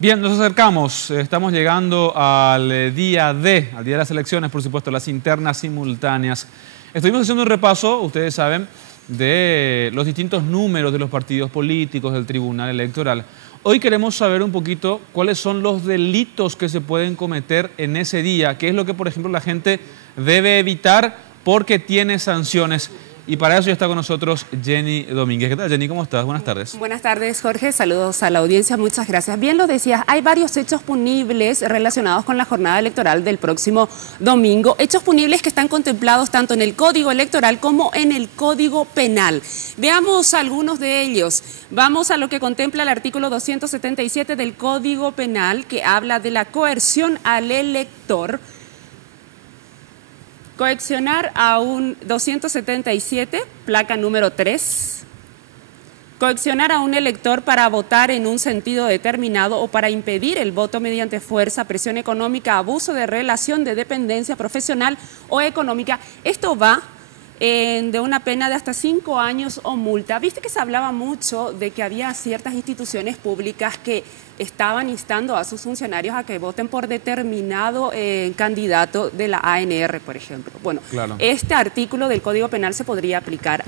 Bien, nos acercamos, estamos llegando al día D, al día de las elecciones, por supuesto, las internas simultáneas. Estuvimos haciendo un repaso, ustedes saben, de los distintos números de los partidos políticos, del Tribunal Electoral. Hoy queremos saber un poquito cuáles son los delitos que se pueden cometer en ese día, qué es lo que, por ejemplo, la gente debe evitar porque tiene sanciones. Y para eso ya está con nosotros Jenny Domínguez. ¿Qué tal, Jenny? ¿Cómo estás? Buenas tardes. Buenas tardes, Jorge. Saludos a la audiencia. Muchas gracias. Bien lo decías, hay varios hechos punibles relacionados con la jornada electoral del próximo domingo. Hechos punibles que están contemplados tanto en el Código Electoral como en el Código Penal. Veamos algunos de ellos. Vamos a lo que contempla el artículo 277 del Código Penal, que habla de la coerción al elector. Coaccionar a un 277, placa número 3. Coaccionar a un elector para votar en un sentido determinado o para impedir el voto mediante fuerza, presión económica, abuso de relación de dependencia profesional o económica. Esto va de una pena de hasta 5 años o multa. Viste que se hablaba mucho de que había ciertas instituciones públicas que estaban instando a sus funcionarios a que voten por determinado candidato de la ANR, por ejemplo. Bueno, claro. Este artículo del Código Penal se podría aplicar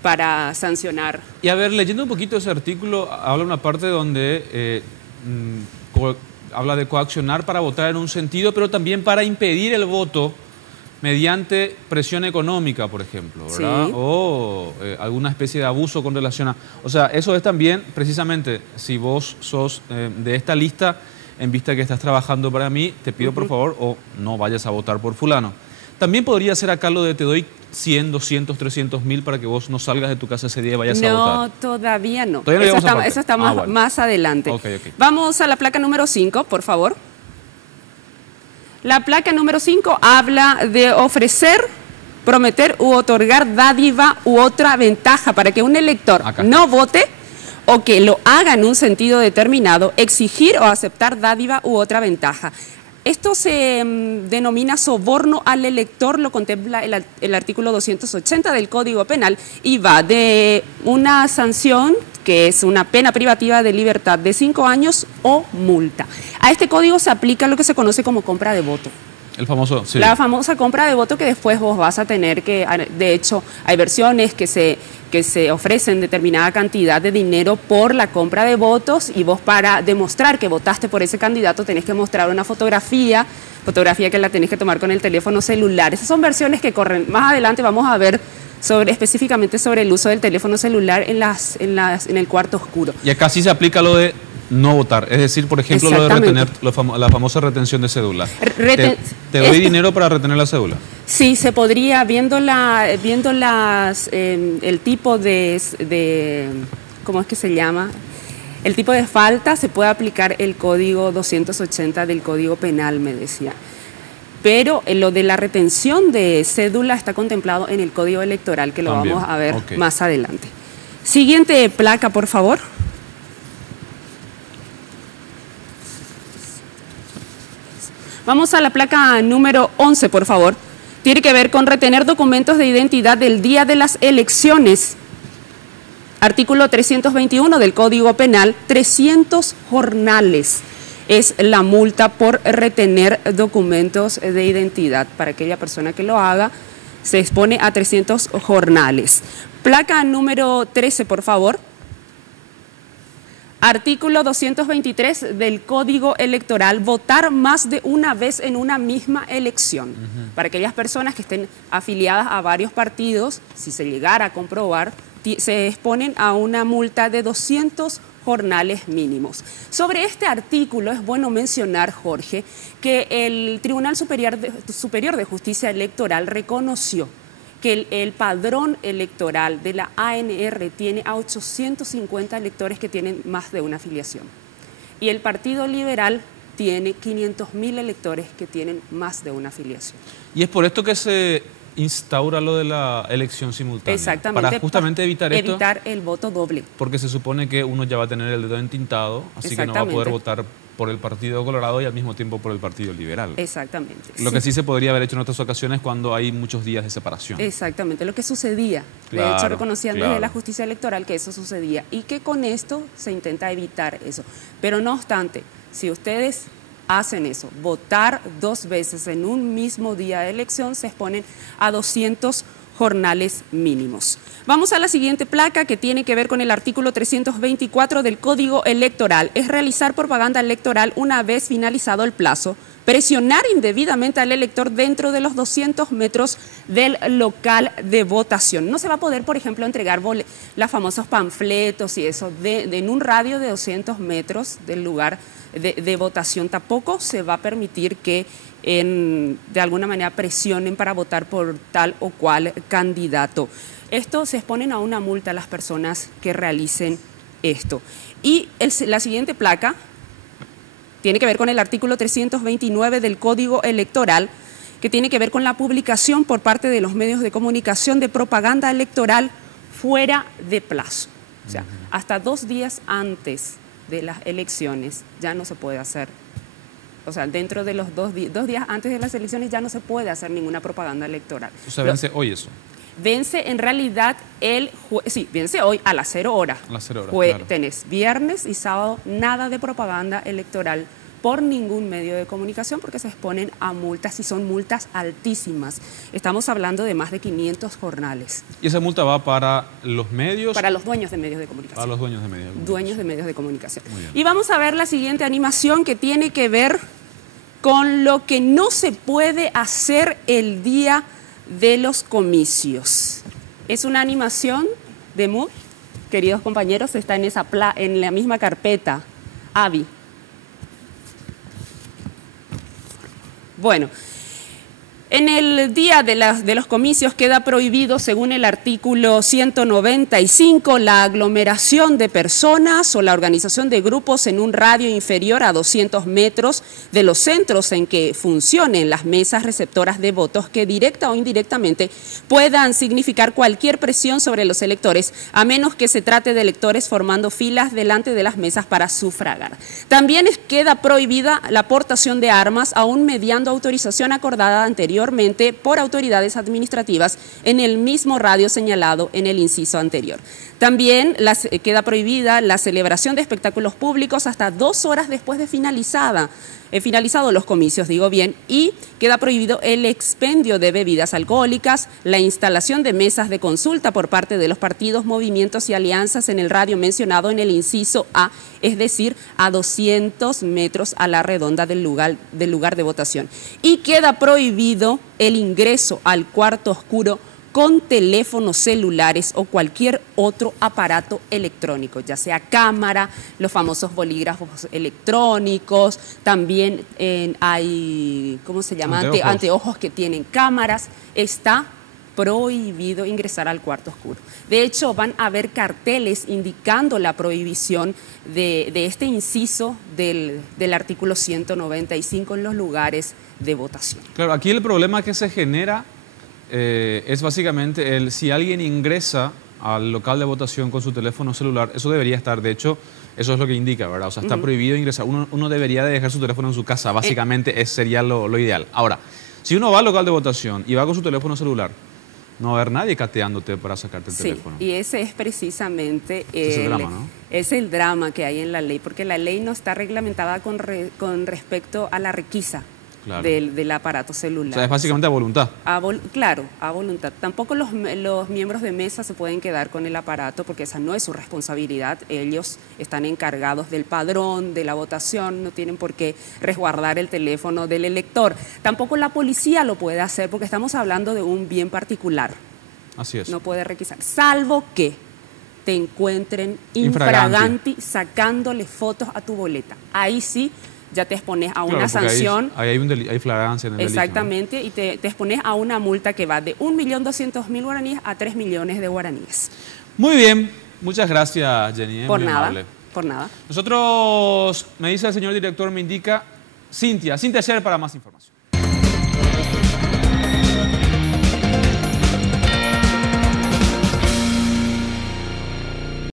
para sancionar. Y a ver, leyendo un poquito ese artículo, habla una parte donde habla de coaccionar para votar en un sentido, pero también para impedir el voto mediante presión económica, por ejemplo, ¿verdad? Sí. O alguna especie de abuso con relación a... O sea, eso es también, precisamente, si vos sos de esta lista, en vista que estás trabajando para mí, te pido por favor, o no vayas a votar por fulano. También podría ser acá lo de te doy 100, 200, 300 mil para que vos no salgas de tu casa ese día y vayas a votar. No, todavía no. ¿Todavía no eso está más adelante. Okay. Vamos a la placa número 5, por favor. La placa número 5 habla de ofrecer, prometer u otorgar dádiva u otra ventaja para que un elector no vote o que lo haga en un sentido determinado, exigir o aceptar dádiva u otra ventaja. Esto se denomina soborno al elector, lo contempla el artículo 280 del Código Penal y va de una sanción que es una pena privativa de libertad de 5 años o multa. A este código se aplica lo que se conoce como compra de voto. El famoso, sí. La famosa compra de voto que después vos vas a tener que, de hecho, hay versiones que se ofrecen determinada cantidad de dinero por la compra de votos y vos para demostrar que votaste por ese candidato tenés que mostrar una fotografía que la tenés que tomar con el teléfono celular. Esas son versiones que corren. Más adelante vamos a ver específicamente sobre el uso del teléfono celular en el cuarto oscuro. Y acá sí se aplica lo de no votar, es decir, por ejemplo, lo de retener, la famosa retención de cédula. ¿Te doy dinero para retener la cédula? Sí, se podría, viendo el tipo ¿cómo es que se llama? El tipo de falta, se puede aplicar el código 280 del Código Penal, me decía. Pero lo de la retención de cédula está contemplado en el Código Electoral, que lo vamos a ver más adelante. Siguiente placa, por favor. Vamos a la placa número 11, por favor. Tiene que ver con retener documentos de identidad del día de las elecciones. Artículo 321 del Código Penal, 300 jornales. Es la multa por retener documentos de identidad. Para aquella persona que lo haga, se expone a 300 jornales. Placa número 13, por favor. Artículo 223 del Código Electoral, votar más de una vez en una misma elección. Para aquellas personas que estén afiliadas a varios partidos, si se llegara a comprobar, se exponen a una multa de 200 jornales mínimos. Sobre este artículo es bueno mencionar, Jorge, que el Tribunal Superior de Justicia Electoral reconoció que el padrón electoral de la ANR tiene a 850 electores que tienen más de una afiliación. Y el Partido Liberal tiene 500.000 electores que tienen más de una afiliación. Y es por esto que se instaura lo de la elección simultánea. Exactamente. Para justamente evitar esto. Evitar el voto doble. Porque se supone que uno ya va a tener el dedo entintado, así que no va a poder votar por el Partido Colorado y al mismo tiempo por el Partido Liberal. Exactamente. Lo que sí se podría haber hecho en otras ocasiones cuando hay muchos días de separación. Exactamente, lo que sucedía. De hecho, reconocían desde la justicia electoral que eso sucedía y que con esto se intenta evitar eso. Pero no obstante, Si ustedes hacen eso, votar 2 veces en un mismo día de elección, se exponen a 200 jornales mínimos. Vamos a la siguiente placa, que tiene que ver con el artículo 324 del Código Electoral. Es realizar propaganda electoral una vez finalizado el plazo, presionar indebidamente al elector dentro de los 200 metros del local de votación. No se va a poder, por ejemplo, entregar los famosos panfletos y eso en un radio de 200 metros del lugar de votación. Tampoco se va a permitir que de alguna manera presionen para votar por tal o cual candidato. Esto se exponen a una multa a las personas que realicen esto. Y la siguiente placa tiene que ver con el artículo 329 del Código Electoral, que tiene que ver con la publicación por parte de los medios de comunicación de propaganda electoral fuera de plazo. O sea, hasta 2 días antes de las elecciones ya no se puede hacer. O sea, dentro de los 2 días antes de las elecciones ya no se puede hacer ninguna propaganda electoral. O sea, vence hoy eso. Vence en realidad vence hoy a las 0 horas. A las 0 horas, claro. Tenés viernes y sábado nada de propaganda electoral por ningún medio de comunicación, porque se exponen a multas y son multas altísimas. Estamos hablando de más de 500 jornales. ¿Y esa multa va para los medios? Para los dueños de medios de comunicación. Para los dueños de medios de comunicación. Dueños de medios de comunicación. Muy bien. Y vamos a ver la siguiente animación, que tiene que ver con lo que no se puede hacer el día de los comicios. Es una animación de Mood, queridos compañeros, está en la misma carpeta. Avi. Bueno, en el día de los comicios queda prohibido, según el artículo 195, la aglomeración de personas o la organización de grupos en un radio inferior a 200 metros de los centros en que funcionen las mesas receptoras de votos, que directa o indirectamente puedan significar cualquier presión sobre los electores, a menos que se trate de electores formando filas delante de las mesas para sufragar. También queda prohibida la portación de armas, aún mediando autorización acordada anteriormente por autoridades administrativas en el mismo radio señalado en el inciso anterior. También queda prohibida la celebración de espectáculos públicos hasta 2 horas después de finalizados los comicios, y queda prohibido el expendio de bebidas alcohólicas, la instalación de mesas de consulta por parte de los partidos, movimientos y alianzas en el radio mencionado en el inciso A, es decir, a 200 metros a la redonda del lugar de votación. Y queda prohibido el ingreso al cuarto oscuro con teléfonos celulares o cualquier otro aparato electrónico, ya sea cámara, los famosos bolígrafos electrónicos, también hay, ¿cómo se llama? Anteojos que tienen cámaras. Está prohibido ingresar al cuarto oscuro. De hecho, van a haber carteles indicando la prohibición de este inciso del artículo 195 en los lugares de votación. Claro, aquí el problema que se genera es básicamente si alguien ingresa al local de votación con su teléfono celular, eso debería estar, de hecho, eso es lo que indica, ¿verdad? O sea, está prohibido ingresar. Uno debería de dejar su teléfono en su casa, básicamente sería lo ideal. Ahora, si uno va al local de votación y va con su teléfono celular, no va a haber nadie cateándote para sacarte el teléfono. Sí, y ese es precisamente el drama, ¿no? Es el drama que hay en la ley, porque la ley no está reglamentada con respecto a la requisa. Claro. Del aparato celular. O sea, es básicamente a voluntad. Claro, a voluntad. Tampoco los miembros de mesa se pueden quedar con el aparato, porque esa no es su responsabilidad. Ellos están encargados del padrón, de la votación, no tienen por qué resguardar el teléfono del elector. Tampoco la policía lo puede hacer, porque estamos hablando de un bien particular. Así es. No puede requisar, salvo que te encuentren infraganti sacándole fotos a tu boleta. Ahí sí ya te expones a una sanción. Ahí hay flagrancia en el delito, exactamente, ¿no? Y te expones a una multa que va de 1.200.000 guaraníes a 3 millones de guaraníes. Muy bien, muchas gracias, Jenny. Por nada, por nada. Nosotros, me dice el señor director, me indica Cintia Sher para más información.